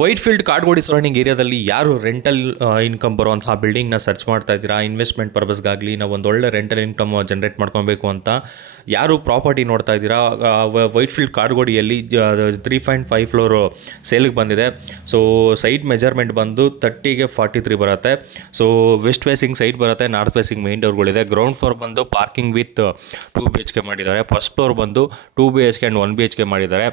Whitefield Kadugodi surrounding ಏರಿಯಾದಲ್ಲಿ ಯಾರು rental income ಬರುವಂತಹ ಬಿಲ್ಡಿಂಗ್ನ ಸರ್ಚ್ ಮಾಡ್ತಾ ಇದ್ದೀರಾ, ಇನ್ವೆಸ್ಟ್ಮೆಂಟ್ ಪರ್ಪಸ್ಗಾಗಲಿ ನಾವು ಒಂದೊಳ್ಳೆ ರೆಂಟಲ್ ಇನ್ಕಮ್ ಜನರೇಟ್ ಮಾಡ್ಕೊಬೇಕು ಅಂತ ಯಾರು ಪ್ರಾಪರ್ಟಿ ನೋಡ್ತಾ ಇದ್ದೀರಾ, ವೈಟ್ಫೀಲ್ಡ್ ಕಾಡ್ಗೋಡಿಯಲ್ಲಿ 3.5 ಫ್ಲೋರು ಸೇಲಿಗೆ ಬಂದಿದೆ. ಸೊ ಸೈಟ್ ಮೆಜರ್ಮೆಂಟ್ ಬಂದು 30ಗೆ 43 ಬರುತ್ತೆ. ಸೊ ವೆಸ್ಟ್ ಫೇಸಿಂಗ್ ಸೈಟ್ ಬರುತ್ತೆ, ನಾರ್ತ್ ಫೇಸಿಂಗ್ ಮೇನ್ ಡೋರ್ಗಳಿದೆ. ಗ್ರೌಂಡ್ ಫ್ಲೋರ್ ಬಂದು ಪಾರ್ಕಿಂಗ್ ವಿತ್ 2 BHK ಮಾಡಿದ್ದಾರೆ. ಫಸ್ಟ್ ಫ್ಲೋರ್ ಬಂದು 2 BHK ಆ್ಯಂಡ್ 1 BHK ಮಾಡಿದ್ದಾರೆ.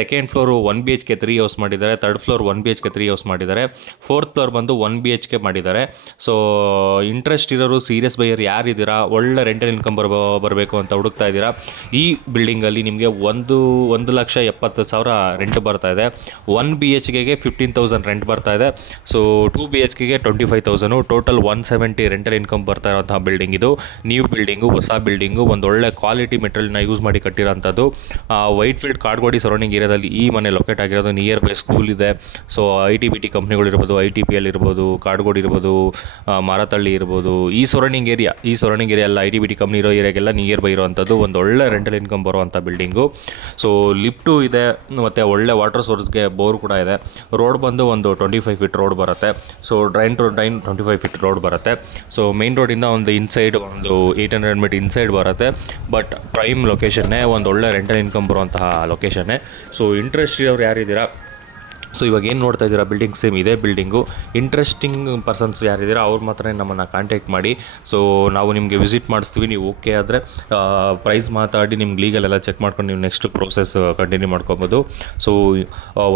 ಸೆಕೆಂಡ್ ಫ್ಲೋರು 1 BHK 3 ಹೌಸ್ ಮಾಡಿದ್ದಾರೆ. ಥರ್ಡ್ ಫ್ಲೋರ್ 1 BHK 3 ಹೌಸ್ ಮಾಡಿದ್ದಾರೆ. ಫೋರ್ತ್ ಫ್ಲೋರ್ ಬಂದು 1 BHK ಮಾಡಿದ್ದಾರೆ. ಸೊ ಇಂಟ್ರೆಸ್ಟ್ ಇರೋರು, ಸೀರಿಯಸ್ ಬೈಯರ್ ಯಾರಿದ್ದೀರಾ, ಒಳ್ಳೆ ರೆಂಟಲ್ ಇನ್ಕಮ್ ಬರಬೇಕು ಅಂತ ಹುಡುಕ್ತಾ ಇದ್ದೀರಾ, ಈ ಬಿಲ್ಡಿಂಗಲ್ಲಿ ನಿಮಗೆ 1,70,000 ರೆಂಟ್ ಬರ್ತಾ ಇದೆ. 1 BHKಗೆ 15,000 ರೆಂಟ್ ಬರ್ತಾ ಇದೆ. ಸೊ 2 BHKಗೆ 25,000, ಟೋಟಲ್ 170 ರೆಂಟಲ್ ಇನ್ಕಮ್ ಬರ್ತಾ ಇರೋಂತಹ ಬಿಲ್ಡಿಂಗ್ ಇದು. ನ್ಯೂ ಬಿಲ್ಡಿಂಗು, ಹೊಸ ಬಿಲ್ಡಿಂಗು, ಒಂದೊಳ್ಳೆ ಕ್ವಾಲಿಟಿ ಮೆಟೀರಿಯಲ್ನ ಯೂಸ್ ಮಾಡಿ ಕಟ್ಟಿರೋಂಥದ್ದು. ವೈಟ್ಫೀಲ್ಡ್ ಕಾಡ್ಗೋಡಿ ಸರೌಂಡಿಂಗ್ ಏರಿಯಾದಲ್ಲಿ ಈ ಮನೆ ಲೊಕೇಟ್ ಆಗಿರೋದು. ನಿಯರ್ ಬೈ ಸ್ಕೂಲ್ ಇದೆ. ಸೊ ITBT ಕಂಪ್ನಿಗಳಿರ್ಬೋದು, ITPL ಇರ್ಬೋದು, ಕಾಡ್ಗೋಡಿ ಇರ್ಬೋದು, ಮಾರತಳ್ಳಿ ಇರ್ಬೋದು, ಈ ಸರೌಂಡಿಂಗ್ ಏರಿಯಾ ಎಲ್ಲ ITBT ಕಂಪ್ನಿ ಇರೋ ಏರಿಯಾಗೆಲ್ಲ ನಿಯರ್ ಬೈ ಇರೋವಂಥದ್ದು ಒಂದು ರೆಂಟಲ್ ಇನ್ಕಮ್ ಬರುವಂಥ ಬಿಲ್ಡಿಂಗು. ಸೊ ಲಿಫ್ಟು ಇದೆ, ಮತ್ತು ಒಳ್ಳೆ ವಾಟರ್ ಸೋರ್ಸ್ಗೆ ಬೋರ್ ಕೂಡ ಇದೆ. ರೋಡ್ ಬಂದು ಒಂದು 25 ಫೀಟ್ ರೋಡ್ ಬರುತ್ತೆ. ಸೊ ಡ್ರೈನ್ 25 ಫೀಟ್ ರೋಡ್ ಬರುತ್ತೆ. ಸೊ ಮೇನ್ ರೋಡಿಂದ ಒಂದು ಇನ್ಸೈಡ್ ಒಂದು 800 ಮೀಟರ್ ಇನ್ಸೈಡ್ ಬರುತ್ತೆ. ಬಟ್ ಪ್ರೈಮ್ ಲೊಕೇಶನ್ನೇ, ಒಂದೊಳ್ಳೆ ರೆಂಟಲ್ ಇನ್ಕಮ್ ಬರುವಂತಹ ಲೊಕೇಶನ್ನೇ. ಸೊ ಇಂಟ್ರೆಸ್ಟ್ ಇರೋರು ಯಾರಿದ್ದೀರಾ, ಸೊ ಇವಾಗ ಏನು ನೋಡ್ತಾ ಇದ್ದೀರಾ ಬಿಲ್ಡಿಂಗ್ ಸೇಮ್ ಇದೇ ಬಿಲ್ಡಿಂಗು. ಇಂಟ್ರೆಸ್ಟಿಂಗ್ ಪರ್ಸನ್ಸ್ ಯಾರಿದ್ದೀರಾ ಅವ್ರು ಮಾತ್ರ ನಮ್ಮನ್ನು ಕಾಂಟ್ಯಾಕ್ಟ್ ಮಾಡಿ. ಸೊ ನಾವು ನಿಮಗೆ ವಿಸಿಟ್ ಮಾಡಿಸ್ತೀವಿ. ನೀವು ಓಕೆ ಆದರೆ ಪ್ರೈಸ್ ಮಾತಾಡಿ ನಿಮ್ಗೆ ಲೀಗಲೆಲ್ಲ ಚೆಕ್ ಮಾಡ್ಕೊಂಡು ನೀವು ನೆಕ್ಸ್ಟ್ ಪ್ರೋಸೆಸ್ ಕಂಟಿನ್ಯೂ ಮಾಡ್ಕೊಬೋದು. ಸೊ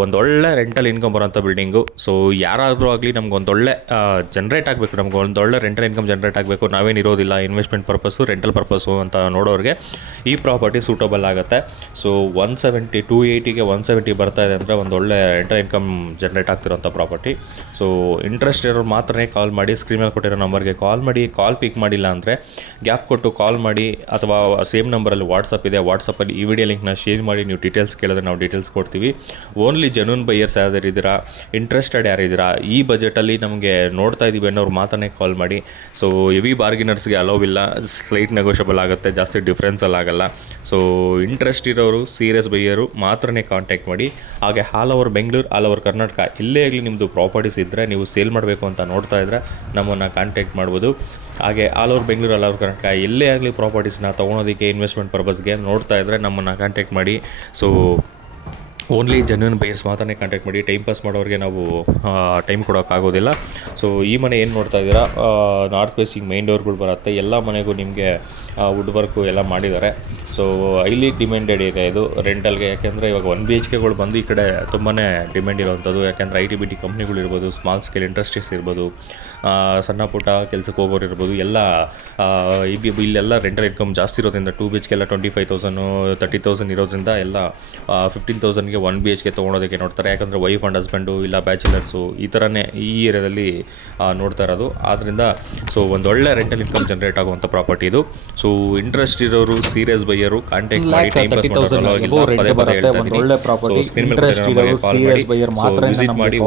ಒಂದೊಳ್ಳೆ ರೆಂಟಲ್ ಇನ್ಕಮ್ ಬರೋಂಥ ಬಿಲ್ಡಿಂಗು. ಸೊ ಯಾರಾದರೂ ಆಗಲಿ ನಮ್ಗೆ ಒಂದೊಳ್ಳೆ ಜನ್ರೇಟ್ ಆಗಬೇಕು, ನಮ್ಗೆ ಒಂದೊಳ್ಳೆ ರೆಂಟಲ್ ಇನ್ಕಮ್ ಜನ್ರೇಟ್ ಆಗಬೇಕು, ನಾವೇನಿರೋದಿಲ್ಲ ಇನ್ವೆಸ್ಟ್ಮೆಂಟ್ ಪರ್ಪಸ್ಸು, ರೆಂಟಲ್ ಪರ್ಪಸ್ಸು ಅಂತ ನೋಡೋರಿಗೆ ಈ ಪ್ರಾಪರ್ಟಿ ಸೂಟಬಲ್ ಆಗುತ್ತೆ. ಸೊ 170, 280ಗೆ 170 ಬರ್ತಾ ಇದೆ ಅಂದರೆ ಒಂದೊಳ್ಳೆ ರೆಂಟಲ್ ಇನ್ಕಮ್ ಜನ್ರೇಟ್ ಆಗ್ತಿರೋಂಥ ಪ್ರಾಪರ್ಟಿ. ಸೊ ಇಂಟ್ರೆಸ್ಟ್ ಇರೋರು ಮಾತ್ರನೇ ಕಾಲ್ ಮಾಡಿ. ಸ್ಕ್ರೀನ್ ಮೇಲೆ ಕೊಟ್ಟಿರೋ ನಂಬರ್ಗೆ ಕಾಲ್ ಮಾಡಿ. ಕಾಲ್ ಪಿಕ್ ಮಾಡಿಲ್ಲ ಅಂದರೆ ಗ್ಯಾಪ್ ಕೊಟ್ಟು ಕಾಲ್ ಮಾಡಿ, ಅಥವಾ ಸೇಮ್ ನಂಬರಲ್ಲಿ ವಾಟ್ಸಪ್ ಇದೆ, ವಾಟ್ಸಪ್ಪಲ್ಲಿ ಈ ವಿಡಿಯೋ ಲಿಂಕ್ನ ಶೇರ್ ಮಾಡಿ. ನೀವು ಡೀಟೇಲ್ಸ್ ಕೇಳಿದ್ರೆ ನಾವು ಡೀಟೇಲ್ಸ್ ಕೊಡ್ತೀವಿ. ಓನ್ಲಿ ಜೆನ್ಯೂನ್ ಬೈಯರ್ಸ್ ಯಾರಿದ್ದೀರಾ, ಇಂಟ್ರೆಸ್ಟೆಡ್ ಯಾರಿದ್ದೀರಾ, ಈ ಬಜೆಟಲ್ಲಿ ನಮಗೆ ನೋಡ್ತಾ ಇದ್ದೀವಿ ಅನ್ನೋರು ಮಾತ್ರನೇ ಕಾಲ್ ಮಾಡಿ. ಸೊ ಹೆವಿ ಬಾರ್ಗಿನರ್ಸ್ಗೆ ಅಲೋವ್ ಇಲ್ಲ, ಸ್ಲೈಟ್ ನೆಗೋಷಿಯಬಲ್ ಆಗುತ್ತೆ, ಜಾಸ್ತಿ ಡಿಫ್ರೆನ್ಸಲ್ಲಿ ಆಗಲ್ಲ. ಸೊ ಇಂಟ್ರೆಸ್ಟ್ ಇರೋರು, ಸೀರಿಯಸ್ ಬೈಯರು ಮಾತ್ರನೇ ಕಾಂಟ್ಯಾಕ್ಟ್ ಮಾಡಿ. ಹಾಗೆ all over Bengaluru, all over Karnataka ಎಲ್ಲೇ ಆಗಲಿ ನಿಮ್ಮದು ಪ್ರಾಪರ್ಟೀಸ್ ಇದ್ದರೆ, ನೀವು ಸೇಲ್ ಮಾಡಬೇಕು ಅಂತ ನೋಡ್ತಾ ಇದ್ದರೆ ನಮ್ಮನ್ನು ಕಾಂಟ್ಯಾಕ್ಟ್ ಮಾಡ್ಬೋದು. ಹಾಗೆ all over Bengaluru, all over Karnataka ಎಲ್ಲೇ ಆಗಲಿ ಪ್ರಾಪರ್ಟೀಸ್ನ ತೊಗೊಳೋದಕ್ಕೆ, ಇನ್ವೆಸ್ಟ್ಮೆಂಟ್ ಪರ್ಪಸ್ಗೆ ನೋಡ್ತಾ ಇದ್ದರೆ ನಮ್ಮನ್ನು ಕಾಂಟ್ಯಾಕ್ಟ್ ಮಾಡಿ. ಸೊ ಓನ್ಲಿ ಜೆನ್ಯೂನ್ ಬೇಸ್ ಮಾತ್ರನೇ ಕಾಂಟ್ಯಾಕ್ಟ್ ಮಾಡಿ. ಟೈಮ್ ಪಾಸ್ ಮಾಡೋರಿಗೆ ನಾವು ಟೈಮ್ ಕೊಡೋಕ್ಕಾಗೋದಿಲ್ಲ. ಸೊ ಈ ಮನೆ ಏನು ನೋಡ್ತಾ ಇದ್ದೀರಾ, ನಾರ್ತ್ ಫೇಸಿಂಗ್ ಮೇನ್ ಡೋರ್ಗಳು ಬರುತ್ತೆ. ಎಲ್ಲ ಮನೆಗೂ ನಿಮಗೆ ವುಡ್ ವರ್ಕು ಎಲ್ಲ ಮಾಡಿದ್ದಾರೆ. ಸೊ ಹೈಲಿ ಡಿಮ್ಯಾಂಡೆಡ್ ಏರಿಯಾ ಇದು ರೆಂಟಲ್ಗೆ. ಯಾಕೆಂದರೆ ಇವಾಗ 1 BHKಗಳು ಬಂದು ಈ ಕಡೆ ತುಂಬಾ ಡಿಮ್ಯಾಂಡ್ ಇರೋವಂಥದ್ದು. ಯಾಕೆಂದರೆ ITBT ಕಂಪ್ನಿಗಳು ಇರ್ಬೋದು, ಸ್ಮಾಲ್ ಸ್ಕೇಲ್ ಇಂಡಸ್ಟ್ರೀಸ್ ಇರ್ಬೋದು, ಸಣ್ಣ ಪುಟ್ಟ ಕೆಲಸಕ್ಕೆ ಹೋಗೋರು ಇರ್ಬೋದು, ಎಲ್ಲ ಇಲ್ಲೆಲ್ಲ ರೆಂಟಲ್ ಇನ್ಕಮ್ ಜಾಸ್ತಿ ಇರೋದ್ರಿಂದ 2 BHK ಎಲ್ಲ 25,000, 30,000 ಇರೋದ್ರಿಂದ ಎಲ್ಲ 15,000ಗೆ 1 BHK ತೊಗೊಳೋದಕ್ಕೆ ನೋಡ್ತಾರೆ. ಯಾಕಂದರೆ ವೈಫ್ ಆ್ಯಂಡ್ ಹಸ್ಬೆಂಡು ಇಲ್ಲ ಬ್ಯಾಚುಲರ್ಸು ಈ ಥರನೇ ಈ ಏರಿಯಾದಲ್ಲಿ ನೋಡ್ತಾ ಇರೋದು. ಆದ್ದರಿಂದ ಸೊ ಒಂದೊಳ್ಳೆ ರೆಂಟಲ್ ಇನ್ಕಮ್ ಜನರೇಟ್ ಆಗುವಂಥ ಪ್ರಾಪರ್ಟಿ ಇದು. ಸೊ ಇಂಟ್ರೆಸ್ಟ್ ಇರೋರು, ಸೀರಿಯಸ್ ಬೈಯರು ಕಾಂಟ್ಯಾಕ್ಟ್ ಮಾಡಿ. ಟೈಮ್ ಪಾಸ್ ವಿಸಿಟ್ ಮಾಡಿ.